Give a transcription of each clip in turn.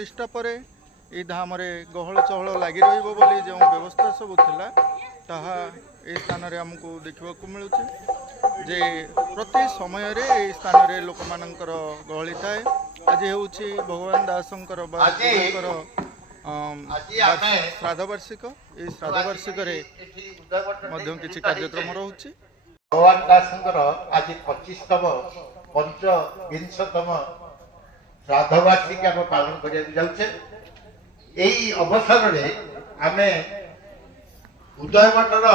प्रतिष्ठा पर ये धाम गहल चहल लगी रही जो व्यवस्था सब थिला ताहा ए स्थान रे हमको देखा मिलूँ जे प्रति समय रे ए स्थान रे लोक मानकर गहली थाए। आज हूँ भगवान दासंकर श्राद्ध वार्षिक ये श्राद्ध वार्षिक किसी कार्यक्रम रोचे। भगवान दासंकर आज 25तम पंचविंशतम श्राद्ध वार्षिक आम पालन कर अवसर आम उदयमठर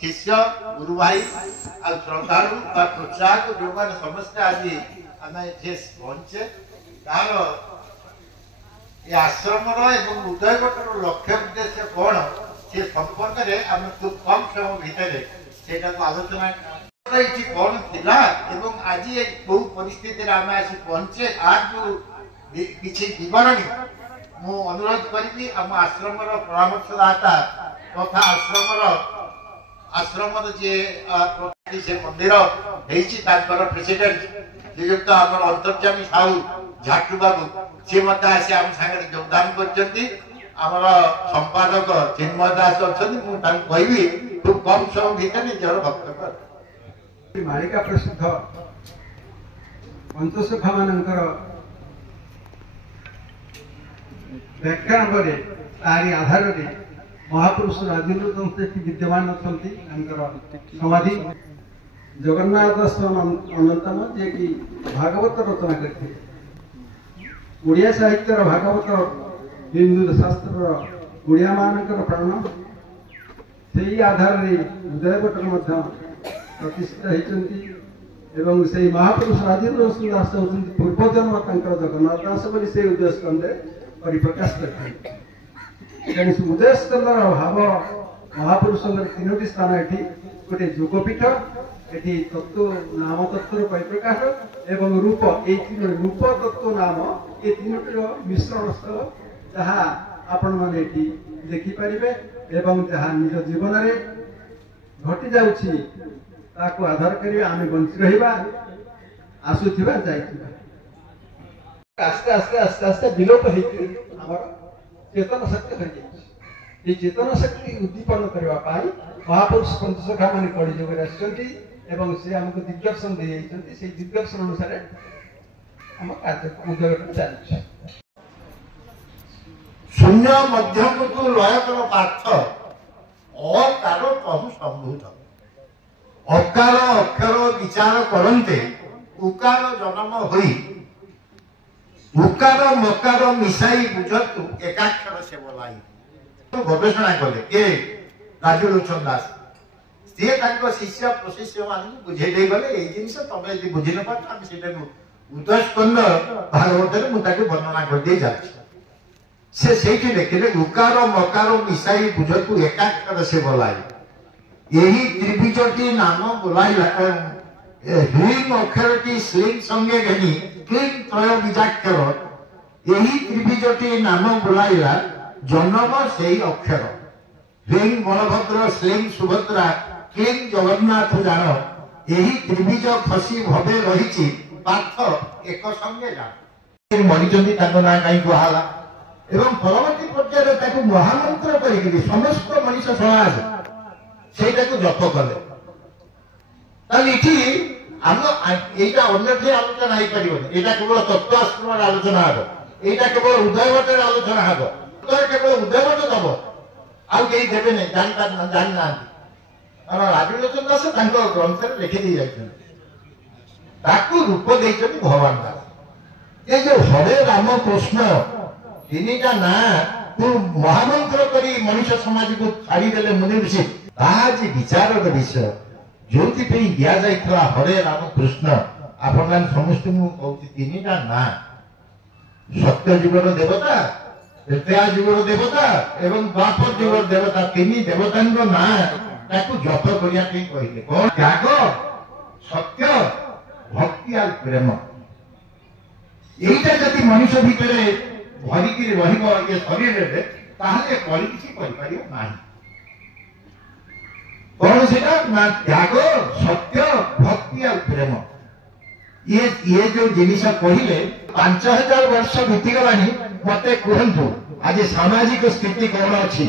शिष्य गुरु भाई आ श्रद्धालु प्रोत्साहक जो मैंने समस्ते आज आम ये पहुंचे तार ये आश्रम उदयमठर लक्ष्य उद्देश्य कौन से संपर्क में आम खूब कम समय भितर आलोचना कौन थिला एवं आज बहु परिस्थिति आम आसी पहुंचे आज किसी विवरणी मु अनुरोध करी आम आश्रम परामर्शदाता तथा आश्रम जे से मंदिर प्रेसिडेंट श्रीयुक्त आम अंतर्जामी साहू झाटू बाबू सी आसी आम सागर योगदान कर संपादक चिन्मय दास अच्छा कहि खूब कम समय भीतर निजर वक्तव्य मालिका प्रसिद्ध पंचसखा मानकर व्याख्यान करे तारी आधार रे महापुरुष राजेन्द्र विद्यमान अच्छा समाधि जगन्नाथ दास अनंतम जे कि भागवत रचना करते ओडिया साहित्य भागवत हिंदू शास्त्र ओडिया मानकर प्राण से आधार रे उदयमठ प्रतिष्ठित होती से महापुरुष राजेन्द्र दास होती पूर्वजन्म जगन्नाथ दास बोली से उद्देश्य स्कंदे परिप्रकाश करते उदय स्कंद भाव महापुरुष तीनो स्थान ये गोटे योगपीठ ये तत्व नाम तत्व परिप्रकाश एवं रूप ये रूप तत्व नाम ये तीनोटी मिश्रण स्थल जहाँ आपण मैंने देखिपारे एवं जहाँ निज जीवन में घटी जाऊँगी ताको आधार कर आम बंची रहा आसुवा जाइए आस्ते आस्ते आस्ते आस्ते विलोप हो चेतन शक्ति हो जाए चेतन शक्ति उद्दीपन करने महापुरुष पंचसखा मान कलिजुग आमको दिग्दर्शन दे दिग्दर्शन अनुसार आम कार्यक्रम उदयमठ चलती शून्य मध्यम को लय कर पार्थ अकार कहु संभूत अकार अक्षर विचार करते उकार जन्म होई उकार मकार मिसाई बुझतु एकाक्षर से बोलाई तो गवेषणा कले के राजलोचन दास सी शिष्य प्रशिष्य मान बुझे गले ये जिन तुम यदि बुझी न पार उदय स्कंद भागवत मुझे वर्णना कर दे जाती से देखिले उकार मकार मिसाई बुझतु एकाक्षर से बोलाई यही त्रिभुजटी नाम बोलाइला ह्रीं अक्षरटी श्लीं संगे घनी क्लीं त्रय बीजाक्षर यही त्रिभुजटी नाम बोलाइला जन्म से अक्षर ह्रीं बलभद्र श्लीं सुभद्रा क्लीं जगन्नाथ जान यही त्रिभुज खसी भवे रही पार्थ एक संगे जान मरीचंदी ना कहीं कहाला एवं परवर्ती पर्यायर महामंत्र कर समस्त मनीष समाज से जप कले यहाँ अन्य आलोचना हो पार यहाँ केवल तत्वशास्त्र आलोचना हम यहाँ केवल उदयमठर आलोचना हम उत्तर केवल उदयमठ दब आउ कहीं देवे नहीं जानी ना राजलोचन दास ग्रंथ लिखिदी जाती रूप देते भगवान दास ये जो हरे राम कृष्ण तीनटा ना तू महामंत्र करी मनुष्य समाज को छाड़देले मुनि ऋषि आज विचार विषय जो दि जाता हरे राम कृष्ण आपण समस्त कहूँ तीनटा ना सत्य जुगर देवता त्रेता जुगर देवता एवं द्वापर जुगर देवता तीन देवता ना जप करने कहले कौन त्याग सत्य भक्ति आ प्रेम यहीटा जदि मनुष्य भितर भरिकी ये शरीर में कौन से त्याग सत्य भक्ति आ प्रेम ये जो जिनिस कहले 5000 वर्ष बीतीगलानी मत कहतु आज सामाजिक स्थिति कौन अच्छी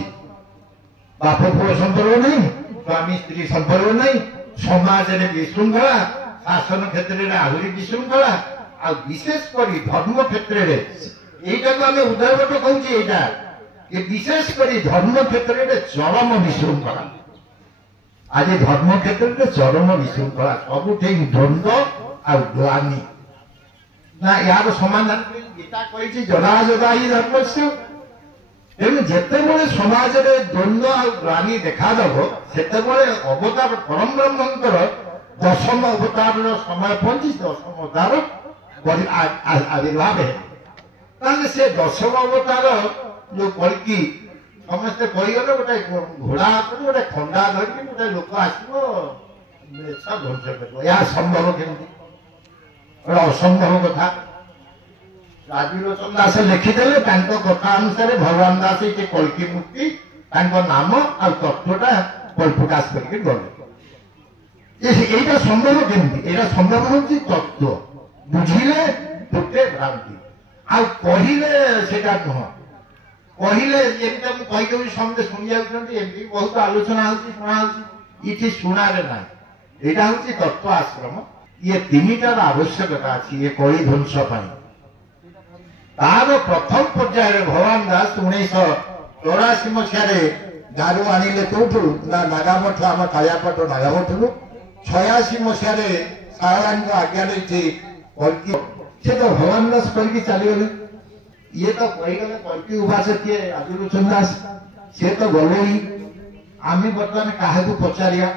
बाप पुओ संपर्क नहीं स्वामी स्त्री संपर्क नहीं समाज में विशृंखला शासन क्षेत्र में आहरी विशृंखला आ विशेषकर धर्म क्षेत्र में यहीटा को आम उदयभट्ट कहूँ यहाँ विशेषकर धर्म क्षेत्र में चरम विशृंखला आज धर्म क्षेत्र में चरम विशृंखला सबुठ द्वंद्व आ ग्लानि ना यार समाधान गीता कही जरा जरा ही धर्म से तेणु जिते समाज में द्वंद्व आ ग्लानि देखादेव से अवतार परम ब्रह्मंकर दशम अवतार समय पहुंची दशम अवतार आविर्भाव है से दशम अवतार जो कल्कि समस्ते कहीगले गोटे घोड़ा गोटे खंडा धरिकी गोटे लोक आसो ध्वंस कर यह संभव केमती गोटे असंभव कथा राजीलोचन दास लिखिदेले कथा अनुसार भगवान दास ये कल्कि मूर्ति नाम आ तत्वटा प्रकाश करके गले यहाँ संभव केमती यहाँ संभव हूँ तत्व बुझिले गोटे भ्रांति आ कहले से नुह कहले जमी कहीकि समझे शुणी जाती बहुत आलोचना होना ये शुणारे ना यहाँ हूँ तत्व आश्रम ये तीनटार आवश्यकता अच्छी ये कली ध्वंस तार प्रथम पर्यायर भगवान दास 1984 मसीह गारू आनिले कौटू ना नागामठ आम कायापट नागामठू 86 मसीह सारा आज्ञा से तो भगवान दास कल चलीगले ये तो कहीगले कल्कि उपास किए राजीलोचन दास सी तो गले ही आम बर्तमान क्या पचारिया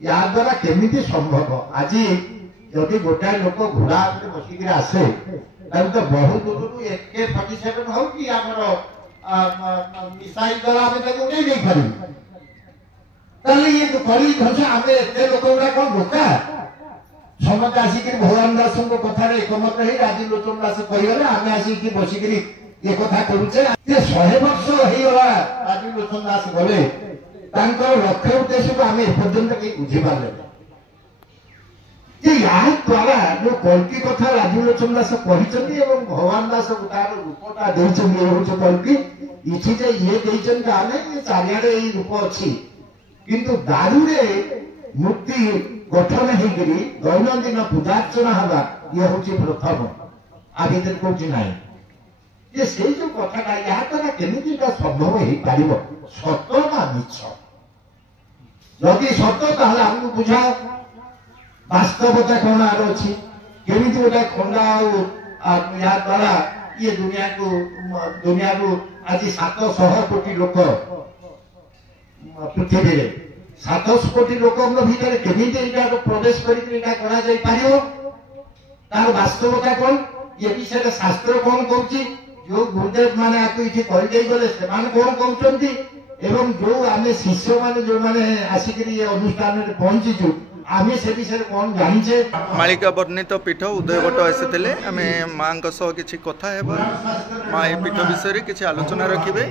या द्वारा केमिति संभव आज जदि गोटाए लोक घोड़ा बसिक आसे तो बहुत दूर AK-47 हो कि मिसाइल द्वारा आम उड़े नहीं पार ये कली ध्वंस आम एत लोक गुड़ा कौन रोका समस्त आसिक भगवान दास कथार एकमत हो राजीलोचन दास कहीगले आम आसिक बसिक ये कथा करुचे 100 वर्ष होगा राजीलोचन दास गले लक्ष्य उद्देश्य को आम एपर्यंत कहीं बुझीपारे द्वारा जो कल्कि कथा राजीलोचन दास कही भगवान दास तार रूपटा देखते कल्कि ये आम चारिड़े रूप अच्छी किंतु दारू मूर्ति गठन होकर दैनंदिन पूजार्चना हवा ये हूँ प्रथम आ भर कौन ना ये से जो कथा या द्वारा केमी संभव हो पार सत ना मिछ जदि सत आमको बुझाओ वास्तवता कौन आर अच्छी केमी गोटे खंडा या द्वारा ये दुनिया को आज 700 कोटी लोक पृथ्वी 700 कोटी लोक भितर केमी प्रवेश कर वास्तवता कौन ये विषय शास्त्र कौन कहूँ जो गुरुदेव मैंने आपको ये गले से कौन कहते एवं जो आम शिष्य मैंने जो मैंने आसिक अनुष्ठान में पहुंचीचु आम से विषय कौन जाचे मालिका वर्णित पीठ उदयभट्ट आसी आम माँ कि कथा है माँ ये पीठ विषय किसी आलोचना रखिए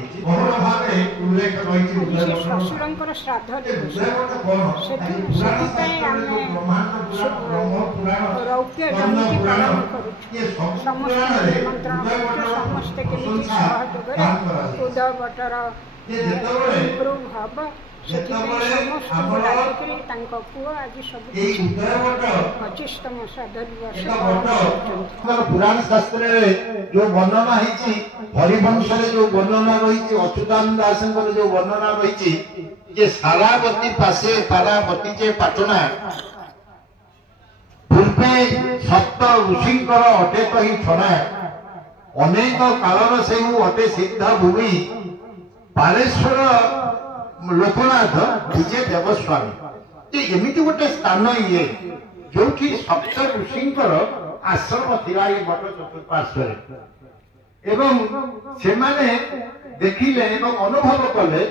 शशुर श्राद्ध दिवस रौप्य जयंती पालन करुँ समस्त निमंत्रण समस्ते केमी सहयोग उदयभट्टर इम्प्रूव हम समस्त पुओ आज सब 25तम श्राद्ध दिवस पुराण शास्त्र जो वर्णना हरिवंश जो वर्णना रही अच्युतानंद दास जो वर्णना रही सारावती पासे पारावती जे पाटना पूर्वे सप्त ऋषिंकर अटे कही छणा अनेक कालर से अटे सिद्ध भूमि बालेश्वर लोकनाथ विजय देवस्वामी ये एमती गोटे स्थान ये जो सप्त ऋषिंकर आश्रम थिला बट चतुर्पार्श्व एवं से माने देखिले एवं अनुभव कले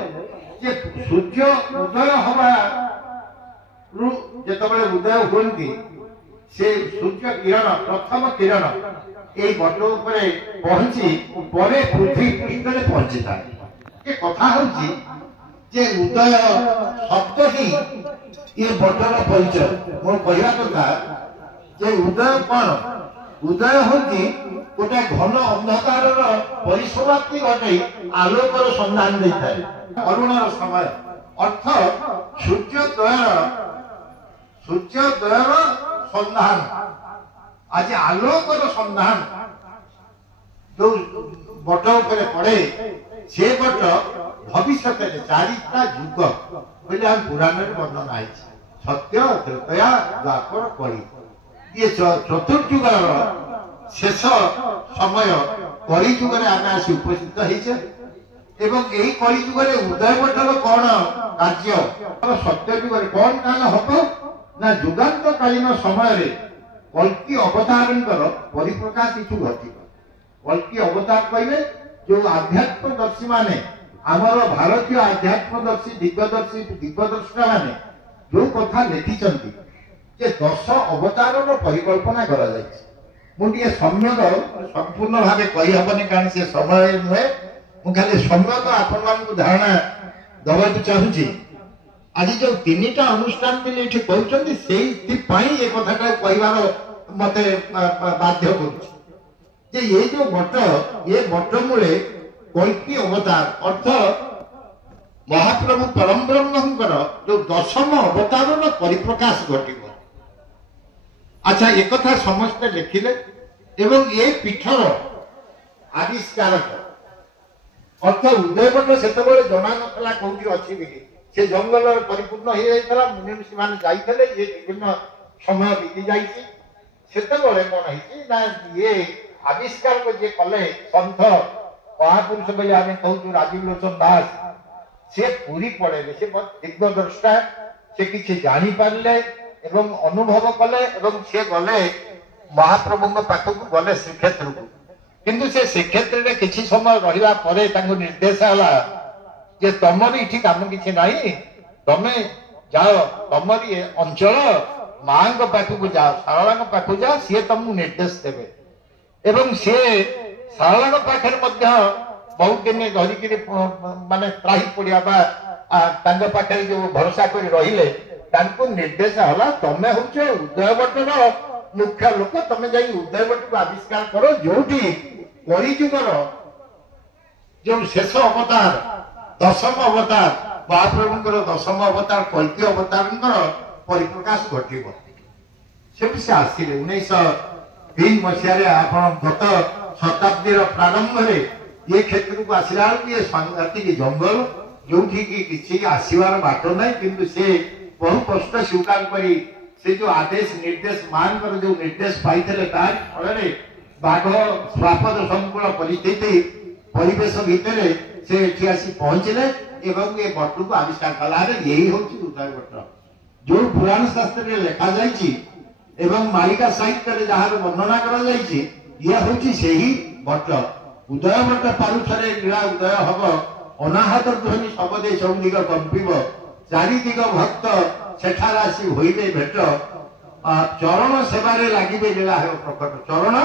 जे सूर्य उदय हवा जिते उदय हुंती से सूर्य किरण प्रथम किरण ये बट उपरे पहुंची परे पृथ्वी पृष्ठ में पहुंची था ये कथा हूँ जे उदय शब्द ही ये बटर परिचय मोर कहवा कथा ଯେ ଉଦୟ କଣ? ଉଦୟ ହଉଛି ଗୋଟେ ଘନ ଅନ୍ଧକାରର ପରିସମାପ୍ତି ଘଟାଇ ଆଲୋକର ସନ୍ଧାନ ଦେଇଥାଏ। ଅରୁଣର ସମୟ ଅର୍ଥ ସୂର୍ଯ୍ୟୋଦୟର ସନ୍ଧାନ। ଆଜି ଆଲୋକର ସନ୍ଧାନ ଯୋଉ ବଟ ଉପରେ ପଡେ, ସେ ବଟ ଭବିଷ୍ୟତରେ 4ଟା ଯୁଗ ବୋଲି ଆମ ପୁରାଣରେ ବର୍ଣ୍ଣନା ହେଇଛି। ସତ୍ୟ, ତ୍ରେତୟା, ଦ୍ୱାପର, କଳି। ଇଏ ଚତୁର୍ଯୁଗର ଶେଷ ସମୟ କଳିଯୁଗରେ ଆମେ ଆସି ଉପସ୍ଥିତ ହେଇଛେ। ଏବଂ ଏହି କଳିଯୁଗରେ ଉଦୟ ବଟର କଣ କାର୍ଯ୍ୟ? ସତ୍ୟ ଯୁଗରେ କଣ କାରଣ ହବ ନା ଯୁଗାନ୍ତକାଳୀନ ସମୟରେ କଳ୍କି ଅବତାରଙ୍କର ପରିପ୍ରକାଶ କିଛି ଘଟିବ। କଳ୍କି ଅବତାର କହିଲେ ଯୋଉ ଆଧ୍ୟାତ୍ମଦର୍ଶୀ ମାନେ, ଆମର ଭାରତୀୟ ଆଧ୍ୟାତ୍ମଦର୍ଶୀ ଦିଗଦର୍ଶିକା ମାନେ ଯୋଉ କଥା ଲେଖିଛନ୍ତି ଯେ 10 ଅବତାରର ପରିକଳ୍ପନା କରାଯାଇଛି। ମୁଁ ଟିକେ ସମ୍ୟକ ସମ୍ପୂର୍ଣ୍ଣ ଭାବେ କହିହବନି କାରଣ ସେ ସମୟ ନୁହେଁ। ମୁଁ ଖାଲି ସମ୍ୟକ ଆପଣମାନଙ୍କୁ ଧାରଣା ଦେବାକୁ ଚାହୁଁଛି। ଆଜି ଯୋଉ 3ଟା ଅନୁଷ୍ଠାନ ବୋଲି ଏଠି କହୁଛନ୍ତି, ସେଇଥିପାଇଁ ଏ କଥାଟା କହିବାର ମତେ ବାଧ୍ୟ କରୁଛି ଯେ ଏ ଯୋଉ ବଟ, ଏ ବଟ ମୂଳେ କଳ୍କି ଅବତାର ଅର୍ଥ ମହାପ୍ରଭୁ ପରମ ବ୍ରହ୍ମଙ୍କର ଯୋଉ 10ମ ଅବତାରର ପରିପ୍ରକାଶ ଘଟିବ। ଆଚ୍ଛା, ଏକଥା ସମସ୍ତେ ଲେଖିଲେ ଏବଂ ଏ ପୀଠର ଆବିଷ୍କାରକ ଅର୍ଥ ଉଦୟବଟ ସେତେବେଳେ ଜଣା ନଥିଲା କୋଉଠି ଅଛି ବୋଲି। ସେ ଜଙ୍ଗଲରେ ପରିପୂର୍ଣ୍ଣ ହେଇଯାଇଥିଲା, ମୁନି ଋଷି ମାନେ ଯାଇଥିଲେ, ଇଏ ବିଭିନ୍ନ ସମୟ ବିତି ଯାଇଛି। ସେତେବେଳେ କଣ ହେଇଛି ନା ଇଏ ଆବିଷ୍କାରକ ଯିଏ କଲେ ସନ୍ଥ ମହାପୁରୁଷ ବୋଲି ଆମେ କହୁଛୁ ରାଜୀବ ଲୋଚନ ଦାସ, ସେ ପୁରୀ ପଳେଇଲେ। ସେ ଦିଗ୍ଦ୍ରଷ୍ଟା, ସେ କିଛି ଜାଣିପାରିଲେ ଏବଂ ଅନୁଭବ କଲେ ଏବଂ ସେ ଗଲେ ମହାପ୍ରଭୁଙ୍କ ପାଖକୁ, ଗଲେ ଶ୍ରୀକ୍ଷେତ୍ରକୁ। କିନ୍ତୁ ସେ ଶ୍ରୀକ୍ଷେତ୍ରରେ କିଛି ସମୟ ରହିବା ପରେ ତାଙ୍କୁ ନିର୍ଦ୍ଦେଶ ହେଲା ଯେ ତମର ଏଠି କାମ କିଛି ନାହିଁ, ତମେ ଯାଅ ତମରି ଅଞ୍ଚଳ ମାଙ୍କ ପାଖକୁ ଯାଅ, ଶାରଳାଙ୍କ ପାଖକୁ ଯାଅ, ସିଏ ତମକୁ ନିର୍ଦ୍ଦେଶ ଦେବେ। ଏବଂ ସିଏ ଶାରଳାଙ୍କ ପାଖରେ ମଧ୍ୟ ବହୁତ ଦିନ ଧରିକିରି ମାନେ ତ୍ରାହି ପଡିବା ବା ତାଙ୍କ ପାଖରେ ଯୋଉ ଭରସା କରି ରହିଲେ, ତାଙ୍କୁ ନିର୍ଦ୍ଦେଶ ହେଲା ତମେ ହଉଛ ଉଦୟବଟର ମୁଖ୍ୟ ଲୋକ, ତମେ ଯାଇ ଉଦୟବଟକୁ ଆବିଷ୍କାର କର, ଯୋଉଠି କଳିଯୁଗର ଯୋଉ ଶେଷ ଅବତାର 10ମ ଅବତାର ମହାପ୍ରଭୁଙ୍କର 10ମ ଅବତାର କଳ୍କି ଅବତାରଙ୍କର ପରିପ୍ରକାଶ ଘଟିବ। ସେଠି ସେ ଆସିଲେ 1903 ମସିହାରେ। ଆପଣ ଗତ ଶତାବ୍ଦୀର ପ୍ରାରମ୍ଭରେ ଏ କ୍ଷେତ୍ରକୁ ଆସିଲା ବେଳକୁ ଏ ସାଂଘାତିକ ଜଙ୍ଗଲ, ଯୋଉଠି କି କିଛି ଆସିବାର ବାଟ ନାହିଁ। କିନ୍ତୁ ସେ ବହୁ କଷ୍ଟ ସ୍ୱୀକାର କରି ସେ ଯୋଉ ଆଦେଶ ନିର୍ଦ୍ଦେଶ ମାଙ୍କର ଯୋଉ ନିର୍ଦ୍ଦେଶ ପାଇଥିଲେ, ତାରି ଫଳରେ ବାଘ ଶ୍ୱାପଦ ସଂକୁଳ ପରିସ୍ଥିତି ପରିବେଶ ଭିତରେ ସେ ଏଠି ଆସି ପହଞ୍ଚିଲେ ଏବଂ ଏ ବଟକୁ ଆବିଷ୍କାର କଲା। ଏଇ ହଉଛି ଉଦୟ ବଟ, ଯୋଉ ପୁରାଣ ଶାସ୍ତ୍ରରେ ଲେଖାଯାଇଛି ଏବଂ ମାଳିକା ସାହିତ୍ୟରେ ଯାହାର ବର୍ଣ୍ଣନା କରାଯାଇଛି, ଇଏ ହଉଛି ସେହି ବଟ। ଉଦୟ ବଟ ପାରୁଛରେ ନୀଳା ଉଦୟ ହବ, ଅନାହତ ଧ୍ୱନି ଶବଦେ ଚୌଦିଗ କମ୍ପିବ, ଚାରିଦିଗ ଭକ୍ତ ସେଠାରେ ଆସି ହୋଇବେ ଭେଟ, ଚରଣ ସେବାରେ ଲାଗିବେ ଲୀଳା ହେବ ପ୍ରକଟ। ଚରଣ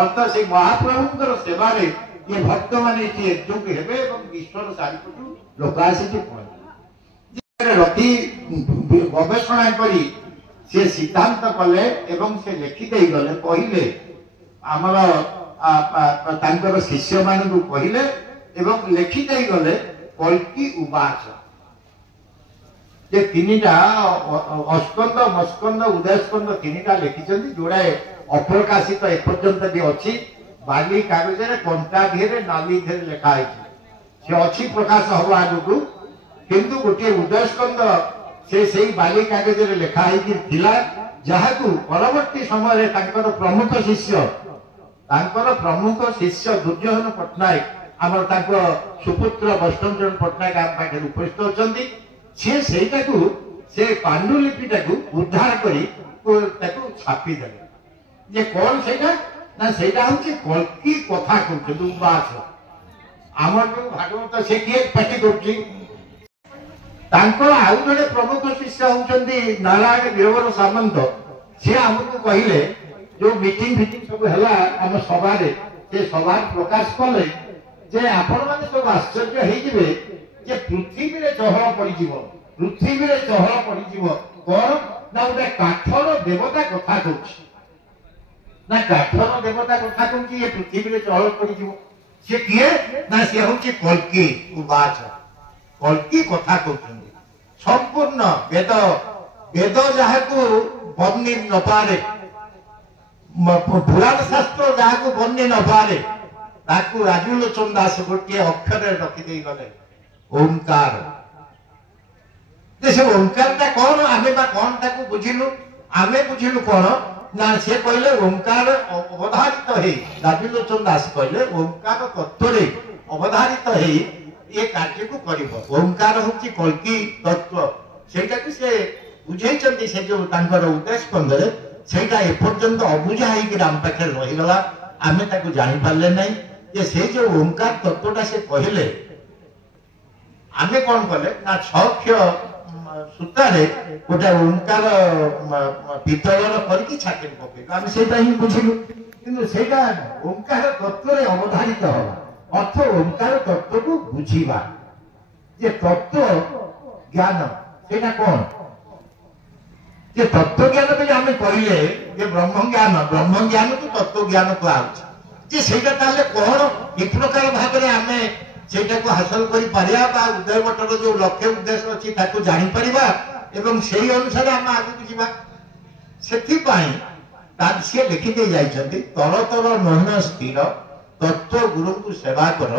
ଅର୍ଥ ସେ ମହାପ୍ରଭୁଙ୍କର ସେବାରେ ये भक्त माने एकजुट हेबे एवं ईश्वर चारिपटु लोक आसी पहुंचे रति गवेषणा करी से सिद्धांत कले एवं से लिखि दे गले कहिले आमर तांकर शिष्य मानकु कहिले एवं लिखि दे गले कल्की उवाच जे तीनिटा अस्कंद मस्कंद उदयस्कंद तीनिटा लिखिछन्ति जोडा अप्रकाशित एपर्यंत भी अछि बाली कागज रे कंटा धेरे नाली धेरे लिखा है से अच्छी प्रकाश हम आगु किंतु गोटे उदयस्कंद से सही बाली कागज रे लिखा है जहाकू परवर्ती समय रे तांकर प्रमुख शिष्य दुर्योधन पट्टनायक आमर तांको सुपुत्र वैष्णवचरण पट्टनायक आम पाखे उपस्थित होचंती से सेटाकू से पांडुलिपिटाकू उद्धार करी ताकू छापी देले जे कोन सेटा ना सेटा होची कल्की कथा कहते उवाच आमर जो भागवत से किए पाटी करछि तांकर आउ जड़े प्रमुख शिष्य होचंती नारायण वीरवर सामंत से हमको कहले जो मीटिंग फिटिंग सब हला हम सभा रे से सभा प्रकाश कले जे आपण माने सब आश्चर्य हेइ जिवे जे पृथ्वी रे चहल पड़ी जीवो कोन ना गोटे काठर देवता कथा कहछि ନା କାଠର ଦେବତା କଥା କହୁଛି ଏ ପୃଥିବୀରେ ଚଳ ପଡିଯିବ। ସେ କିଏ ନା ସେ ହଉଛି କଳ୍କି ଉବାଚ। କଳ୍କି କଥା କହୁଛନ୍ତି ସମ୍ପୂର୍ଣ୍ଣ ବେଦ ବେଦ ଯାହାକୁ ବର୍ଣ୍ଣି ନ ପାରେ, ପୁରାଣ ଶାସ୍ତ୍ର ଯାହାକୁ ବର୍ଣ୍ଣି ନ ପାରେ, ତାକୁ ରାଜୁଲୋଚନ ଦାସ ଗୋଟିଏ ଅକ୍ଷରରେ ରଖିଦେଇ ଗଲେ ଓଂକାର। ସେ ଓଂକାରଟା କଣ, ଆମେ ବା କଣ ତାକୁ ବୁଝିଲୁ? ଆମେ ବୁଝିଲୁ କଣ ନା ସେ କହିଲେ ଓଂକାର ଅବଧାରିତ ହେଇ, ରାଜୁଲୋଚନ ଦାସ କହିଲେ ଓଂକାର ତତ୍ତ୍ୱରେ ଅବଧାରିତ ହେଇ ଏ କାର୍ଯ୍ୟକୁ କରିବ। ଓଂକାର ହଉଛି କଳ୍କି ତତ୍ତ୍ୱ, ସେଇଟାକୁ ସେ ବୁଝେଇଛନ୍ତି। ସେ ଯୋଉ ତାଙ୍କର ଉଦ୍ଦେଶ ସ୍କନ୍ଧରେ ସେଇଟା ଏପର୍ଯ୍ୟନ୍ତ ଅବୁଝା ହେଇକି ଆମ ପାଖରେ ରହିଗଲା, ଆମେ ତାକୁ ଜାଣିପାରିଲେ ନାହିଁ ଯେ ସେଇ ଯୋଉ ଓଂକାର ତତ୍ତ୍ୱଟା ସେ କହିଲେ। ଆମେ କଣ କଲେ ନା 6 ଅକ୍ଷ ସୂତାରେ ଗୋଟେ ଓଂକାର ପିତ୍ତଳର କରିକି ଛାତିରେ ପକେଇଲୁ, ଆମେ ସେଇଟା ହିଁ ବୁଝିଲୁ। କିନ୍ତୁ ସେଇଟା ଓଂକାର ତତ୍ତ୍ୱରେ ଅବଧାରିତ ହବା ଅର୍ଥ ଓଂକାର ତତ୍ତ୍ୱକୁ ବୁଝିବା। ଯେ ତତ୍ତ୍ୱ ଜ୍ଞାନ ସେଇଟା କଣ? ଯେ ତତ୍ତ୍ୱ ଜ୍ଞାନ ବୋଲି ଆମେ କହିଲେ ଯେ ବ୍ରହ୍ମ ଜ୍ଞାନକୁ ତତ୍ତ୍ୱ ଜ୍ଞାନ କୁହାଯାଉଛି। ଯେ ସେଇଟା ତାହେଲେ କଣ, ଏ ପ୍ରକାର ଭାବରେ ଆମେ ସେଇଟାକୁ ହାସଲ କରିପାରିବା ବା ଉଦୟ ମଠର ଯୋଉ ଲକ୍ଷ୍ୟ ଉଦ୍ଦେଶ୍ୟ ଅଛି ତାକୁ ଜାଣିପାରିବା ଏବଂ ସେଇ ଅନୁସାରେ ଆମେ ଆଗକୁ ଯିବା। ସେଥିପାଇଁ ସିଏ ଲେଖିଦେଇ ଯାଇଛନ୍ତି ତରତର ନହୀନ ସ୍ଥିର ତତ୍ତ୍ୱ ଗୁରୁଙ୍କୁ ସେବା କର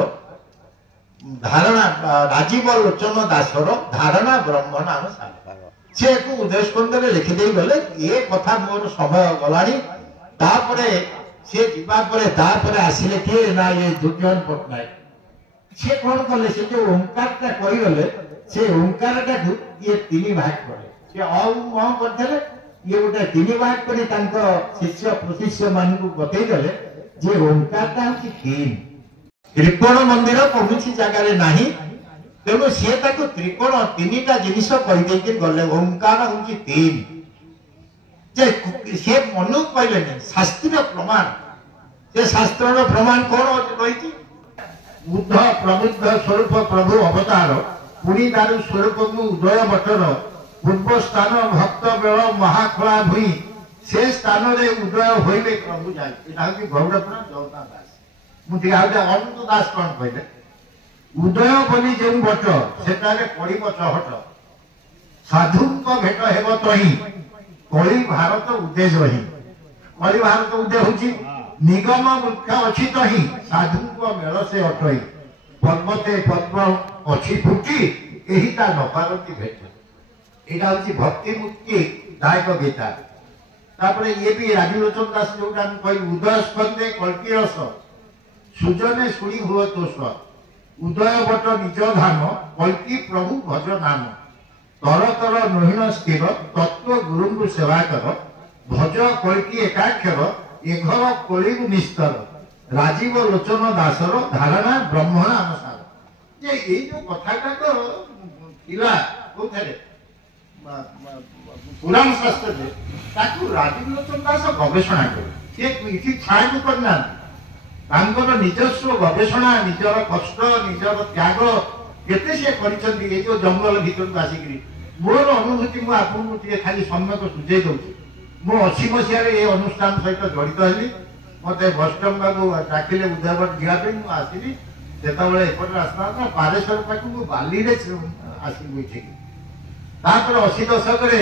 ଧାରଣା ରାଜୀବ ଲୋଚନ ଦାସର ଧାରଣା ବ୍ରହ୍ମ ନାମ ସାର। ସେ ଉଦୟ ସ୍କନ୍ଧରେ ଲେଖିଦେଇ ଗଲେ ଏ କଥା ମୋର ସମୟ ଗଲାଣି। ତାପରେ ସେ ଯିବା ପରେ ତାପରେ ଆସିଲେ କିଏ ନା ଏ ଦୁର୍ଯ୍ୟୋଧନ ପଟ୍ଟନାୟକ। ସେ କଣ କଲେ, ସେ ଯୋଉ ଓଂକାରଟା କହିଗଲେ ସେ ଓଂକାରଟାକୁ ଇଏ 3 ଭାଗ କଲେ। ସେ କରିଥିଲେ, ଇଏ ଗୋଟେ 3 ଭାଗ କରି ତାଙ୍କ ଶିଷ୍ୟ ପ୍ରଶିଷ୍ୟ ମାନଙ୍କୁ ବତେଇ ଦେଲେ ଯେ ଓଂକାରଟା ହଉଛି 3। ତ୍ରିକୋଣ ମନ୍ଦିର କୌଣସି ଜାଗାରେ ନାହିଁ, ତେଣୁ ସିଏ ତାକୁ ତ୍ରିକୋଣ 3ଟା ଜିନିଷ କହିଦେଇକି ଗଲେ। ଓଂକାର ହଉଛି 3। ଯେ ସିଏ ମନକୁ କହିଲେନି, ଶାସ୍ତ୍ରୀୟ ପ୍ରମାଣ। ସେ ଶାସ୍ତ୍ରର ପ୍ରମାଣ କଣ ରହିଛି? ବୁଦ୍ଧ ପ୍ରବୁଦ୍ଧ ସ୍ୱରୂପ ପ୍ରଭୁ ଅବତାର ପୁଣି ଦାରୁ ସ୍ୱରୂପ ଉଦୟ ବଟର ପୂର୍ବ ସ୍ଥାନ ଭକ୍ତ ବେଳ ମହାଖଳା ଭୂଇଁ ସେ ସ୍ଥାନରେ ଉଦୟ ହୋଇଲେ ପ୍ରଭୁ ଯାଇ। ଏଟା ହଉଛି ଗୌଡ଼ପୁର ଜଗନ୍ନାଥ ଦାସ। ମୁଁ ଟିକେ ଆଉ ଅନନ୍ତ ଦାସ କଣ କହିଲେ, ଉଦୟ ବୋଲି ଯେଉଁ ବଟ ସେଠାରେ ପଡିବ ଚହଟ ସାଧୁଙ୍କ ଭେଟ ହେବ ତହିଁ କଳି ଭାରତ ଉଦ୍ଦେଶ୍ୟ ହିଁ। କଳି ଭାରତ ଉଦ୍ଦେଶ୍ୟ ହଉଛି ନିଗମ ବୃକ୍ଷ ଅଛି ତହିଁ ସାଧୁଙ୍କ ମେଳ ସେ ଅଟଇ ପର୍ବତେ ପଦ୍ମ ଅଛି ଫୁଟି ଏହି ତା ନପାରନ୍ତି ଭେଟ। ଏଇଟା ହଉଛି ଭକ୍ତି ମୁକ୍ତି ଦାୟକ ଗୀତା। ତାପରେ ଇଏ ବି ରାଜୁଲୋଚନ ଦାସ ଯୋଉଟା ଆମେ କହିଲୁ ଉଦୟ ସ୍କନ୍ଧେ କଳ୍କି ରସ ସୁଜନେ ଶୁଣି ହୁଅ ତୋଷ ଉଦୟ ବଟ ନିଜ ଧାମ କଳ୍କି ପ୍ରଭୁ ଭଜ ନାମ ତରତର ନହୀନ ସ୍ଥିର ତତ୍ତ୍ୱ ଗୁରୁଙ୍କୁ ସେବା କର ଭଜ କଳ୍କି ଏକାକ୍ଷର ଏଘର କଳିକୁ ନିସ୍ତର ରାଜୀବ ଲୋଚନ ଦାସର ଧାରଣା ବ୍ରହ୍ମଣ ଅନୁସାର। ଯେ ଏଇ ଯୋଉ କଥାଟା ତ ଥିଲା କୋଉଥିରେ ପୁରାଣ ଶାସ୍ତ୍ରରେ, ତାକୁ ରାଜୀବ ଲୋଚନ ଦାସ ଗବେଷଣା କଲେ। ସିଏ କିଛି ଛାୟାକୁ କରିନାହାନ୍ତି, ତାଙ୍କର ନିଜସ୍ୱ ଗବେଷଣା, ନିଜର କଷ୍ଟ, ନିଜର ତ୍ୟାଗ କେତେ ସେ କରିଛନ୍ତି ଏଇ ଯୋଉ ଜଙ୍ଗଲ ଭିତରକୁ ଆସିକିରି। ମୋର ଅନୁଭୂତି ମୁଁ ଆପଣଙ୍କୁ ଟିକେ ଖାଲି ସମ୍ୟକ ସୁଝେଇ ଦଉଛି। ମୁଁ 80 ମସିହାରେ ଏ ଅନୁଷ୍ଠାନ ସହିତ ଜଡ଼ିତ ହେଲି। ମତେ ବୈଷ୍ଣବ ବାବୁ ଡାକିଲେ ଉଦୟବଟ ଯିବା ପାଇଁ, ମୁଁ ଆସିଲି। ସେତେବେଳେ ଏପଟରେ ଆସିଲା ବାଲେଶ୍ୱର ପାଖକୁ ମୁଁ ବାଲିରେ ଆସିକି ବୈଠିକି। ତାପରେ 80 ଦଶକରେ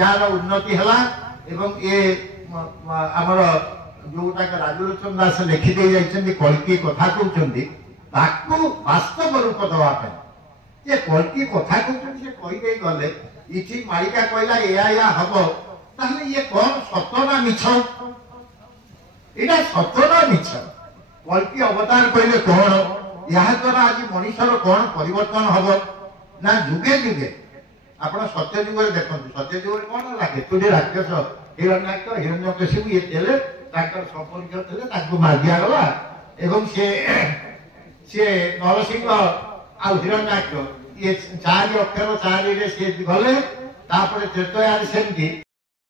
ଏହାର ଉନ୍ନତି ହେଲା ଏବଂ ଏ ଆମର ଯୋଉଟାକ ରାଜୁଲୋଚନ ଦାସ ଲେଖିଦେଇ ଯାଇଛନ୍ତି କଳ୍କି କଥା କହୁଛନ୍ତି, ତାକୁ ବାସ୍ତବ ରୂପ ଦେବା ପାଇଁ। ଯେ କଳ୍କି କଥା କହୁଛନ୍ତି ସେ କହିଦେଇ ଗଲେ, ଏଠି ମାଳିକା କହିଲା ଏୟା ହବ, ତାହେଲେ ଇଏ କଣ ସତ ନା ମିଛ? ଏଇଟା ସତ ନା ମିଛ? କଳ୍କି ଅବତାର କହିଲେ କଣ, ଏହା ଦ୍ୱାରା ଆଜି ମଣିଷର କଣ ପରିବର୍ତ୍ତନ ହବ ନା ଯୁଗେ ଯୁଗେ ଆପଣ ସତ୍ୟ ଯୁଗରେ ଦେଖନ୍ତୁ, ସତ୍ୟ ଯୁଗରେ କଣ ହେଲା, କେତୋଟି ରାକ୍ଷସ ହିରଣ୍ୟାକ୍ଷ ହିରଣ୍ୟକଶିପୁ ଇଏ ଥିଲେ, ତାଙ୍କର ସମ୍ପର୍କୀୟ ଥିଲେ, ତାଙ୍କୁ ମାରି ଦିଆଗଲା ଏବଂ ସେ ନରସିଂହ ଆଉ ହିରଣ୍ୟାକ୍ଷ ଇଏ 4 ଅକ୍ଷର 4ରେ ସେ ଗଲେ। ତାପରେ ତ୍ରେତୟାରେ ସେମିତି